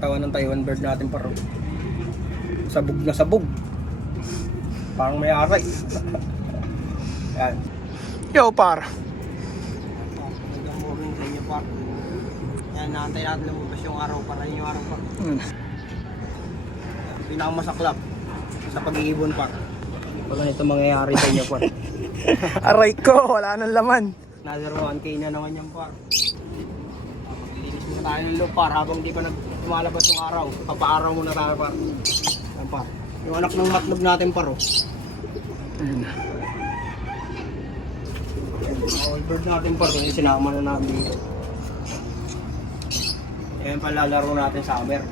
katawan ng Taiwan bird natin par. Sabog na sabog. Parang may aray. Yan. Yo, par. Hanggang morning sa inyo par. Yan, naantay natin lumabas yung araw para yung araw par. Pinakamasaklap sa pag-iibon par. Wala nito mangyayari sa inyo par. Aray ko, wala nang laman. Another 1K na naman yan par. Maglilinis muna tayo ng loob par habang di pa lumalabas yung araw. Papaaraw muna tayo par. Yan par. Yung anak ng matlog natin par oh. Ayun. All bird natin par kung sinama na natin dito. Yan pala laro natin summer.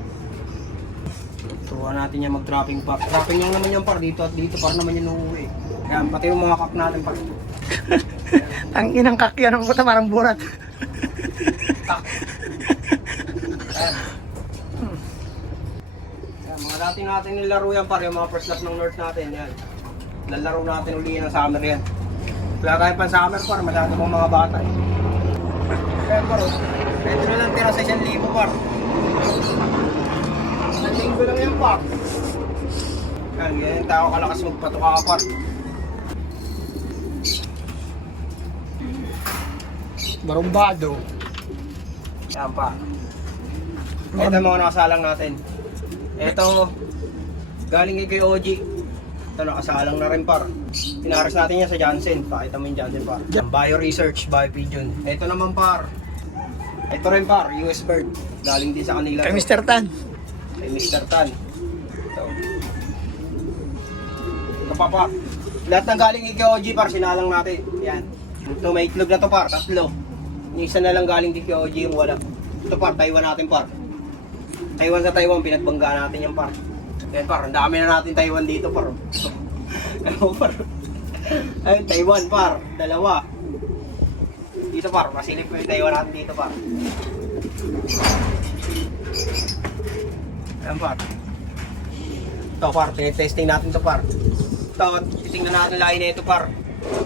Turuan natin yan mag-dropping par. Dropping lang naman yan par dito at dito par naman yung uuwi. Yan pati yung mga kak natin par. Ang inang kakyan ng puta, parang burat. Kak. Yan. Yan, mga dati natin nilaro yan par, yung mga first lap ng North natin. Yan. Lalaro natin uli yan ng summer yan. Wala tayo pang summer par, masyado pang mga bata eh. Kaya par, ito na lang tira sa 1,000 par. 1,000 lang yan par. Yan, ganyan tao kalakas magpatuka ka par. Barumbado. Yan pa. Ito yung mga nakasalang natin. Ito, galing kay OG. Ito nakasalang na rin par. Pinaras natin yan sa Jansen. Pakita mo yung Jansen par. Bio Research by Pigeon. Ito naman par. Ito rin par, US bird. Galing din sa kanila. Kay Mr. Tan. Kay Mr. Tan. Ito. Ito pa par. Lahat ng galing kay OG par, sinalang natin. Yan. Ito may itlog na to par, tatlo. Yung isa na lang galing kay OG yung wala. Ito par, Taiwan natin par. Taiwan sa Taiwan, pinagbanggaan natin yung par. Yan par, ang dami na natin Taiwan dito par. Ano par? Ayun, Taiwan par, dalawa. Dito par, masilip ko yung Taiwan natin dito par. Ayan par. Ito par, tinitesting natin to par. Ito, titingnan natin lain na ito par.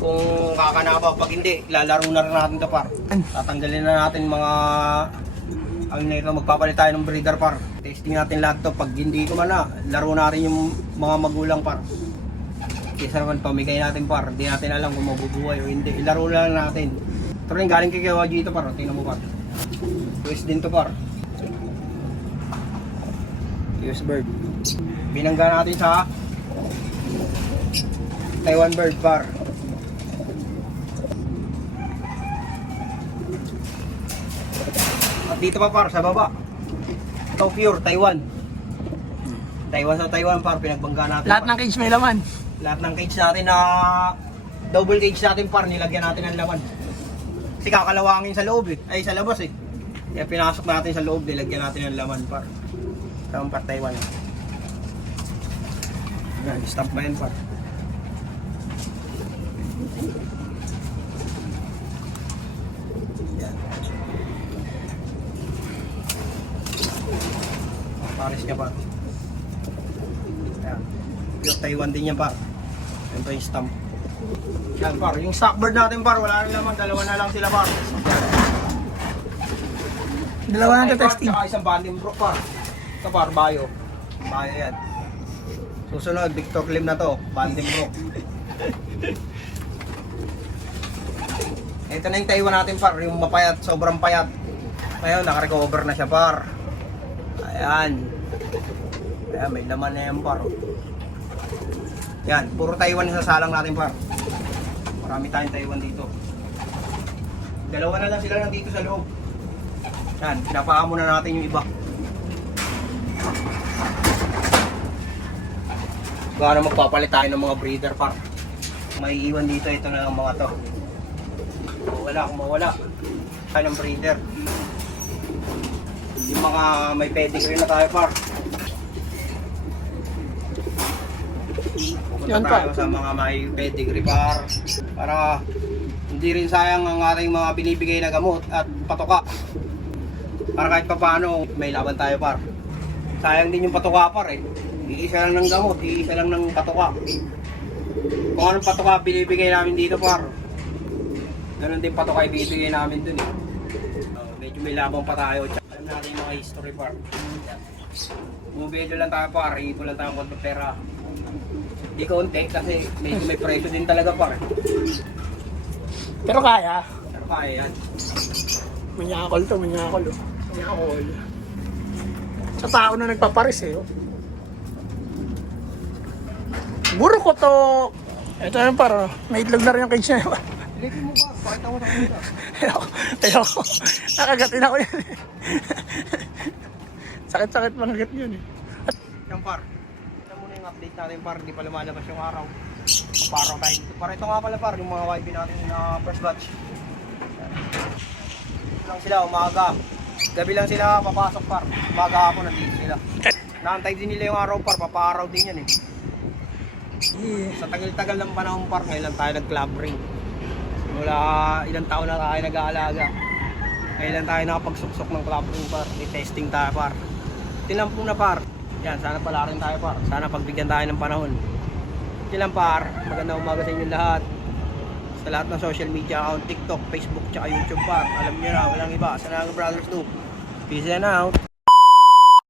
Kung kakanaba, pag hindi, lalaro na rin natin to par. Tatanggalin na natin mga ang nito, magpapalit tayo ng breeder par. Testing natin lahat to, pag hindi ko man na, laro na rin yung mga magulang par. Kesa naman pamigay natin par, hindi natin alam kung mabubuhay o hindi, ilaro lang natin. Ito rin galing kay Kawaji ito par, tingnan mo par. US din to par. US bird. Binangga natin sa Taiwan bird par. At dito pa par, sa baba. Ito pure, Taiwan. Taiwan sa Taiwan par, pinagbangga natin. Lahat par. ng cage may laman. Lahat ng cage natin na double cage natin par, nilagyan natin ng laman. Kasi kakalawangin sa loob eh, ay sa labas eh. Kaya pinasok natin sa loob, nilagyan natin ng laman par. Tawang par Taiwan. Yan, stop ba yan par? Yan. Pares niya par. Yan. Yung Taiwan din yan par. Yan pa yung stamp. Yan par, yung stockbird natin par, wala rin naman, dalawa na lang sila par. Dalawa na testing. Saka isang banding bro par. Ito par, Bio. Bio yan. Susunod, Victor Lim na to, banding bro. Ito na yung Taiwan natin par, yung mapayat, sobrang payat. Ngayon, nakarecover na siya par. Ayan. Ayan, may laman na yan par. Yan, puro Taiwan yung sasalang natin par. Marami tayong Taiwan dito. Dalawa na lang sila nandito sa loob. Yan, pinapaamo na natin yung iba. Baka na magpapalit tayo ng mga breeder par. May iwan dito, ito na lang mga to. Mawala kung mawala. Tayo ng breeder. Yung mga may pedigree na tayo par. Pupunta Yan, tayo par. sa mga may pedigree par. Para hindi rin sayang ang ating mga binibigay na gamot at patoka. Para kahit pa paano may laban tayo par. Sayang din yung patoka par eh. Iisa lang ng gamot, iisa lang ng patoka. Kung anong patoka binibigay namin dito par, ganun din patoka ibibigay namin dun eh. Medyo may labang pa tayo. Alam natin yung mga history par. Bumibili lang tayo par, ipo lang tayo ng konti pera. Di kaunti kasi may presyo din talaga par. Pero kaya. Pero kaya yan. Manyakol to, manyakol. Oh. Manyakol. Sa tao na nagpaparis eh. Oh. Buro ko to. Ito yung para, may itlog na rin yung cage niya. Silipin mo ba? Pakita mo sa kanila. Ayoko. Nakagatin ako yan. Sakit-sakit managat yun eh. Yan par. Ito muna yung update natin par, hindi pa lumalabas yung araw. Parang tayo dito. Par, ito nga pala par, yung mga YB natin na first batch. Dito lang sila, umaga. Gabi lang sila papasok par. Umaga hapon nandito sila. Naantay din nila yung araw par, papaaraw din yan eh. Sa tagal-tagal ng panahon par, ngayon lang tayo nag-club ring. Wala ilang taon na tayo nag-aalaga. Ngayon lang tayo nakapagsuksok ng club ring par. May testing tayo par. Tinampung na par. Yan, sana pala rin tayo par. Sana pagbigyan tayo ng panahon. Yan par. Magandang umaga sa inyo lahat. Sa lahat ng social media account, TikTok, Facebook, tsaka YouTube par. Alam niyo na, walang iba. Sanaga Brothers 2. Peace and out.